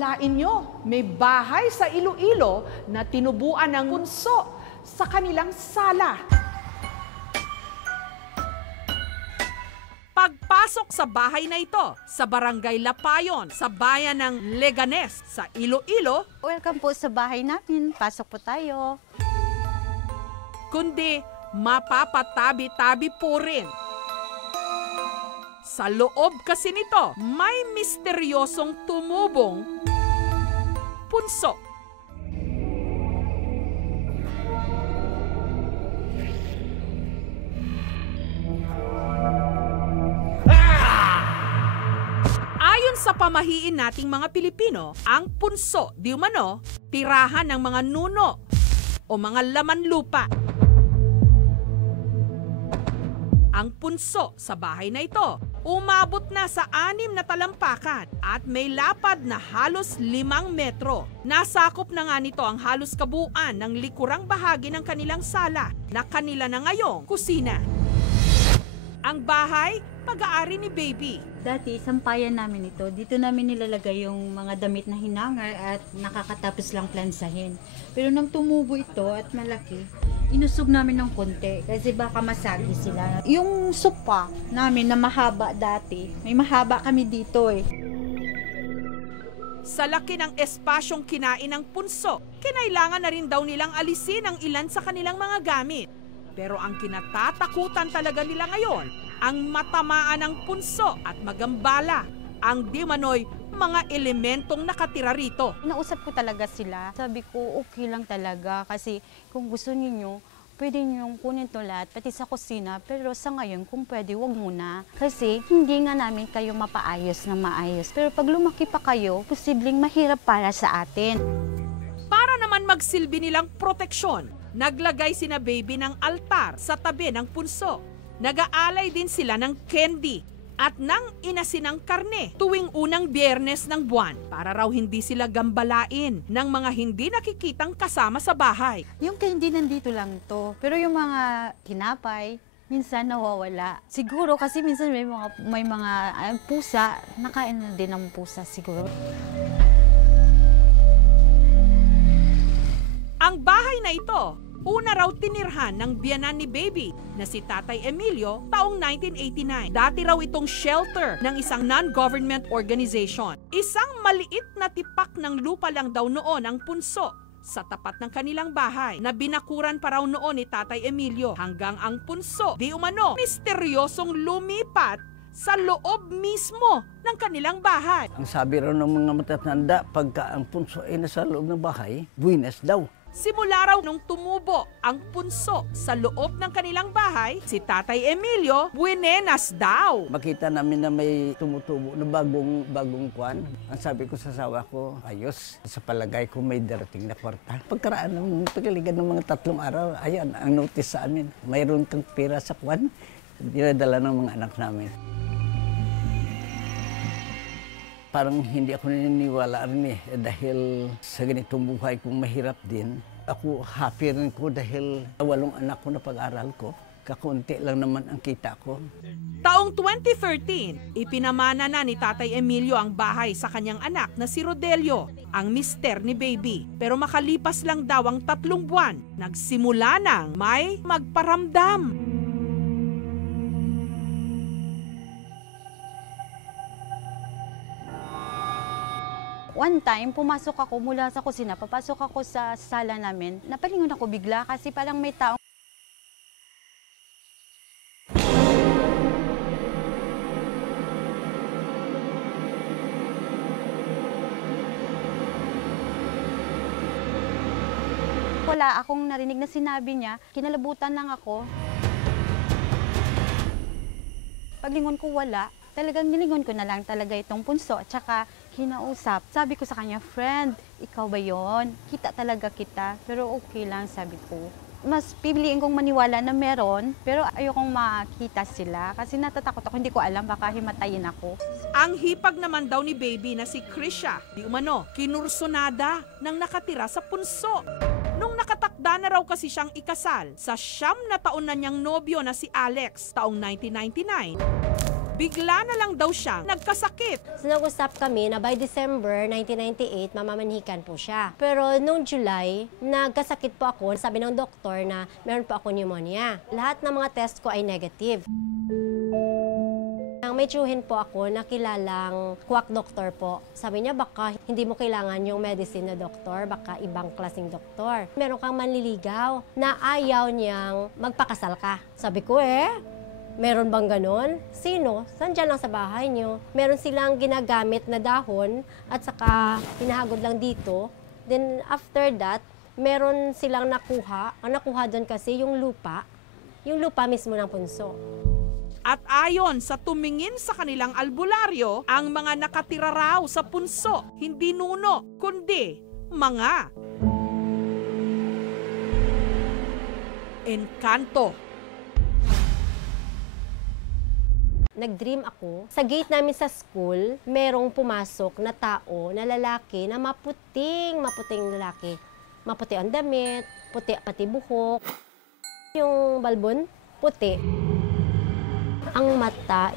akalain nyo, may bahay sa Iloilo na tinubuan ng punso sa kanilang sala. Pagpasok sa bahay na ito, sa Barangay Lapayon, sa bayan ng Leganes, sa Iloilo, Welcome po sa bahay namin. Pasok po tayo. kundi mapapatabi-tabi po rin. Sa loob kasi nito, may misteryosong tumubong punso. Ayon sa pamahiin nating mga Pilipino, ang punso di umano tirahan ng mga nuno o mga laman lupa. Ang punso sa bahay na ito umabot na sa 6 na talampakan at may lapad na halos 5 metro. Nasakop na nga nito ang halos kabuuan ng likurang bahagi ng kanilang sala na kanila na ngayong kusina. Ang bahay, pag-aari ni Baby. Dati, sampayan namin ito. Dito namin nilalagay yung mga damit na hinangar at nakakatapos lang plansahin. Pero nang tumubo ito at malaki, inusog namin ng konti kasi baka masagi sila. Yung sopa namin na mahaba dati, may mahaba kami dito eh. Sa laki ng espasyong kinain ng punso, kinailangan na rin daw nilang alisin ang ilan sa kanilang mga gamit. Pero ang kinatatakutan talaga nila ngayon, ang matamaan ng punso at magambala, ang di manoy mga elementong nakatira rito. Nausap ko talaga sila. Sabi ko, okay lang talaga kasi kung gusto niyo, pwede niyong kunin ito lahat, pati sa kusina. Pero sa ngayon, kung pwede, wag muna. Kasi hindi nga namin kayo mapaayos na maayos. Pero pag lumaki pa kayo, posibleng mahirap para sa atin. Para naman magsilbi nilang proteksyon, naglagay sina Baby ng altar sa tabi ng punso. Nag-aalay din sila ng candy at ng inasinang karne tuwing unang Biyernes ng buwan para raw hindi sila gambalain ng mga hindi nakikitang kasama sa bahay. Yung candy nandito lang to. Pero yung mga tinapay, minsan nawawala. Siguro kasi minsan may mga pusa, nakain na din ng pusa siguro. Ang bahay na ito, una raw tinirhan ng biyanan ni Baby na si Tatay Emilio taong 1989. Dati raw itong shelter ng isang non-government organization. Isang maliit na tipak ng lupa lang daw noon ang punso sa tapat ng kanilang bahay na binakuran pa raw noon ni Tatay Emilio hanggang ang punso di umano misteryosong lumipat sa loob mismo ng kanilang bahay. Ang sabi raw ng mga matatanda, pagka ang punso ay nasa loob ng bahay, buwinas daw. Simula raw nung tumubo ang punso sa loob ng kanilang bahay, si Tatay Emilio, buenenas daw. Makita namin na may tumutubo na bagong kwan. Ang sabi ko sa asawa ko, ayos. Sa palagay ko may darating na kwarta. Pagkaraan ng pagkaligan ng mga 3 araw, ayan, ang notice sa amin. Mayroon kang pera sa kwan. Dinadala ng mga anak namin. Parang hindi ako naniniwala rin dahil sa ganitong buhay kong mahirap din. Ako happy rin ko dahil 8 anak ko na pag-aral ko. Kakunti lang naman ang kita ko. Taong 2013, ipinamana na ni Tatay Emilio ang bahay sa kanyang anak na si Rodelio, ang mister ni Baby. Pero makalipas lang daw ang 3 buwan, nagsimula nang may magparamdam. One time, pumasok ako mula sa kusina, papasok ako sa sala namin. Napalingon ako bigla kasi parang may taong wala akong narinig na sinabi niya, kinalabutan lang ako. Paglingon ko wala, talagang nilingon ko na lang talaga itong punso at saka kinausap. Sabi ko sa kanya, friend, ikaw ba yon? Kita talaga kita, pero okay lang, sabi ko. Mas pipiliin kong maniwala na meron, pero ayokong makita sila kasi natatakot ako, hindi ko alam, baka himatayin ako. Ang hipag naman daw ni Baby na si Krisha, di umano, kinursonada ng nakatira sa punso. Nung nakatakda na raw kasi siyang ikasal sa 9 na taon na niyang nobyo na si Alex taong 1999, bigla na lang daw siyang nagkasakit. So, nag-usap kami na by December 1998, mamamanhikan po siya. Pero noong July, nagkasakit po ako. Sabi ng doktor na meron po ako pneumonia. Lahat ng mga test ko ay negative. May tsuhin po ako na kilalang quack doctor po. Sabi niya, baka hindi mo kailangan yung medicine na doktor, baka ibang klaseng doktor. Meron kang manliligaw na ayaw niyang magpakasal ka. Sabi ko, meron bang ganon? Sino? Sandyan lang sa bahay niyo. Meron silang ginagamit na dahon at saka hinahagod lang dito. Then after that, meron silang nakuha. Ang nakuha doon kasi yung lupa mismo ng punso. At ayon sa tumingin sa kanilang albularyo, ang mga nakatira raw sa punso, hindi nuno, kundi mga engkanto. Nag-dream ako. Sa gate namin sa school, merong pumasok na tao, na lalaki, na maputing lalaki. Maputi ang damit, puti pati buhok. Yung balbon, puti. Ang mata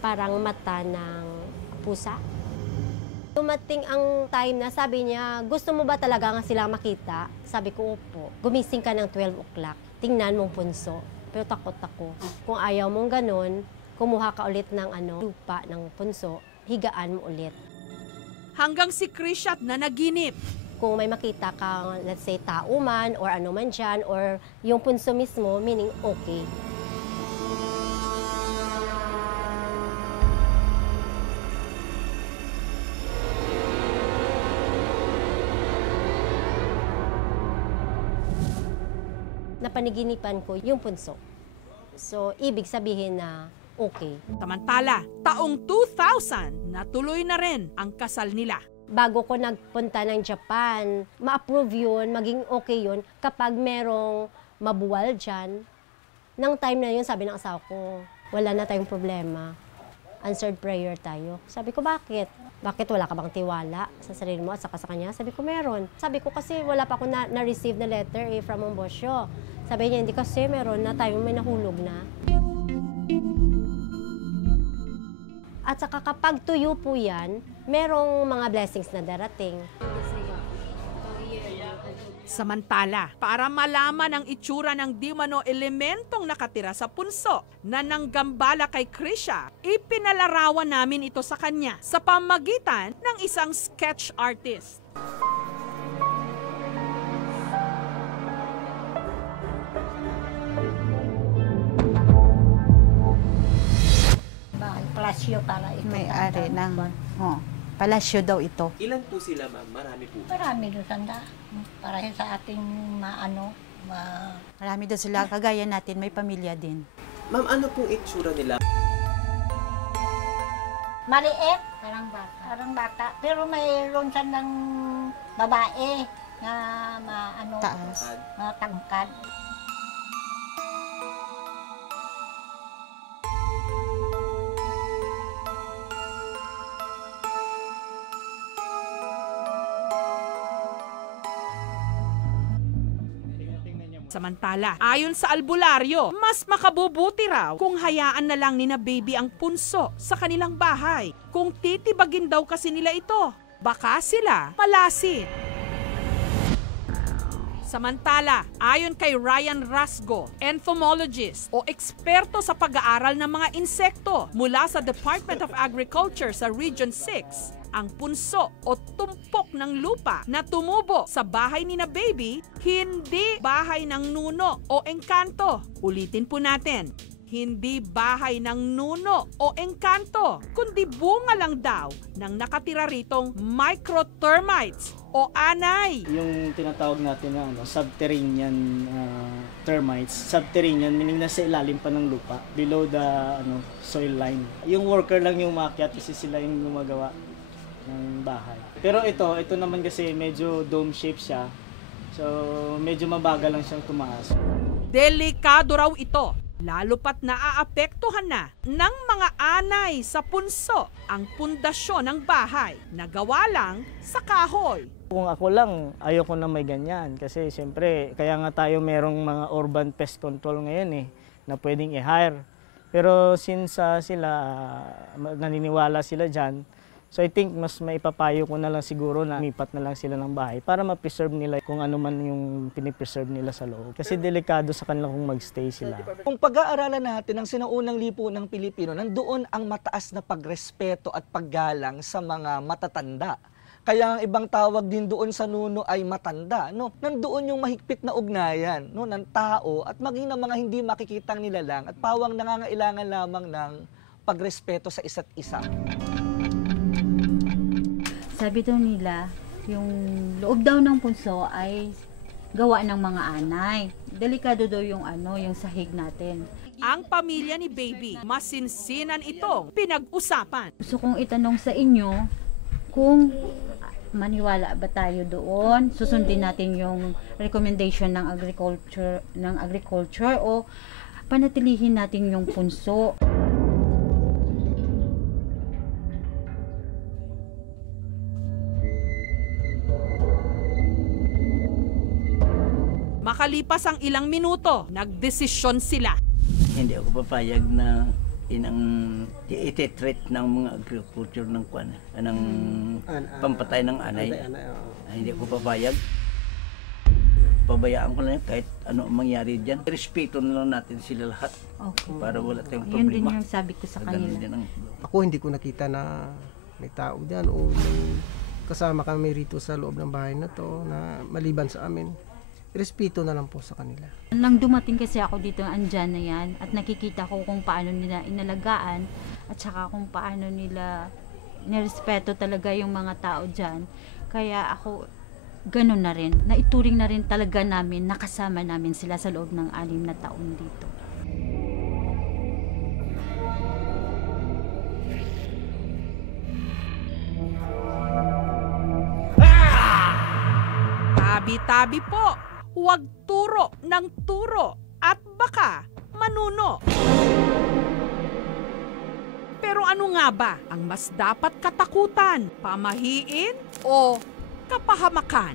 parang mata ng pusa. Dumating ang time na sabi niya, gusto mo ba talaga nga sila makita? Sabi ko, opo. Gumising ka ng 12 o'clock, tingnan mong punso. Pero takot ako. Kung ayaw mong ganun, kumuha ka ulit ng lupa ng punso, higaan mo ulit. Hanggang si Krishat na naginip. Kung may makita kang, let's say, tao man, or ano man dyan, or yung punso mismo, meaning okay. Napaniginipan ko yung punso. So, ibig sabihin na okay. Samantala, taong 2000, natuloy na rin ang kasal nila. Bago ko nagpunta ng Japan, ma-approve yun, maging okay yun, kapag merong mabuwal dyan. Nang time na yun, sabi ng asawa ko, wala na tayong problema. Answered prayer tayo. Sabi ko, bakit? Bakit wala ka bang tiwala sa sarili mo at saka sa kanya? Sabi ko, meron. Sabi ko, kasi wala pa ako na-receive na letter from Ombosyo. Sabi niya, hindi kasi meron na tayong may nahulog na. At saka kapag tuyo po yan, merong mga blessings na darating. Samantala, para malaman ang itsura ng di mano elementong nakatira sa punso na nanggambala kay Krisha, ipinalarawan namin ito sa kanya sa pamagitan ng isang sketch artist. Palasyo para ito. May-ari ng palasyo daw ito. Ilan po sila, ma'am? Marami po. Marami doon sanda. Para sa ating Marami daw sila, kagaya natin, may pamilya din. Ma'am, ano pong itsura nila? maliit. Parang bata. Pero mayroon siyang babae na Taas. matangkad. Samantala, ayon sa albularyo, mas makabubuti raw kung hayaan na lang ni na baby ang punso sa kanilang bahay. Kung titibagin daw kasi nila ito, baka sila malasin. Samantala, ayon kay Ryan Rasgo, entomologist o eksperto sa pag-aaral ng mga insekto mula sa Department of Agriculture sa Region 6, ang punso o tumpok ng lupa na tumubo sa bahay ni na baby, hindi bahay ng nuno o engkanto. Ulitin po natin, hindi bahay ng nuno o engkanto, kundi bunga lang daw ng nakatira ritong microtermites o anay. Yung tinatawag natin na subterranean termites. Subterranean meaning nasa ilalim pa ng lupa, below the soil line. Yung worker lang yung umakyat kasi sila yung gumagawa ng bahay. Pero ito naman kasi medyo dome shape siya. So medyo mabagal lang siyang tumaas. Delikado raw ito, lalo pat naaapektuhan na ng mga anay sa punso ang pundasyon ng bahay na gawa lang sa kahoy. Kung ako lang, ayoko na may ganyan. Kasi siyempre, kaya nga tayo merong mga urban pest control ngayon na pwedeng i-hire. Pero since sila, naniniwala sila dyan, so I think mas maipapayo ko na lang siguro na lipat na lang sila ng bahay para ma-preserve nila kung ano man yung pinipreserve nila sa loob. Kasi delikado sa kanila kung magstay sila. Kung pag-aaralan natin ang sinaunang lipunan ng Pilipino, nandoon ang mataas na pagrespeto at paggalang sa mga matatanda. Kaya ang ibang tawag din doon sa nuno ay matanda. No? Nandoon yung mahigpit na ugnayan, no, ng tao at maging ng mga hindi makikitang nilalang at pawang nangangailangan lamang ng pagrespeto sa isa't isa. Sabi daw nila, yung loob daw ng punso ay gawa ng mga anay. Delikado daw yung yung sahig natin. Ang pamilya ni Baby, masinsinan itong pinag-usapan. Gusto kong itanong sa inyo kung maniwala ba tayo doon, susundin natin yung recommendation ng agriculture o panatilihin natin yung punso. Makalipas ang ilang minuto, nagdesisyon sila. Hindi ako papayag na iti-treat ng mga agriculture ng pampatay ng anay. Hindi ako papayag. Pabayaan ko na yan kahit ano mangyari dyan. Respeto na lang natin sila lahat. Okay. Para wala tayong Yun problema. din yung sabi ko sa kanila. Ako hindi ko nakita na may tao dyan o may kasama kami rito sa loob ng bahay na to na maliban sa amin. Respeto na lang po sa kanila. Nang dumating kasi ako dito, andyan na yan at nakikita ko kung paano nila inalagaan at saka kung paano nila nirespeto talaga yung mga tao dyan. Kaya ako ganun na rin, naituring na rin talaga namin, nakasama namin sila sa loob ng 6 na taon dito. Tabi-tabi po, huwag turo ng turo at baka manuno. Pero ano nga ba ang mas dapat katakutan, pamahiin o kapahamakan?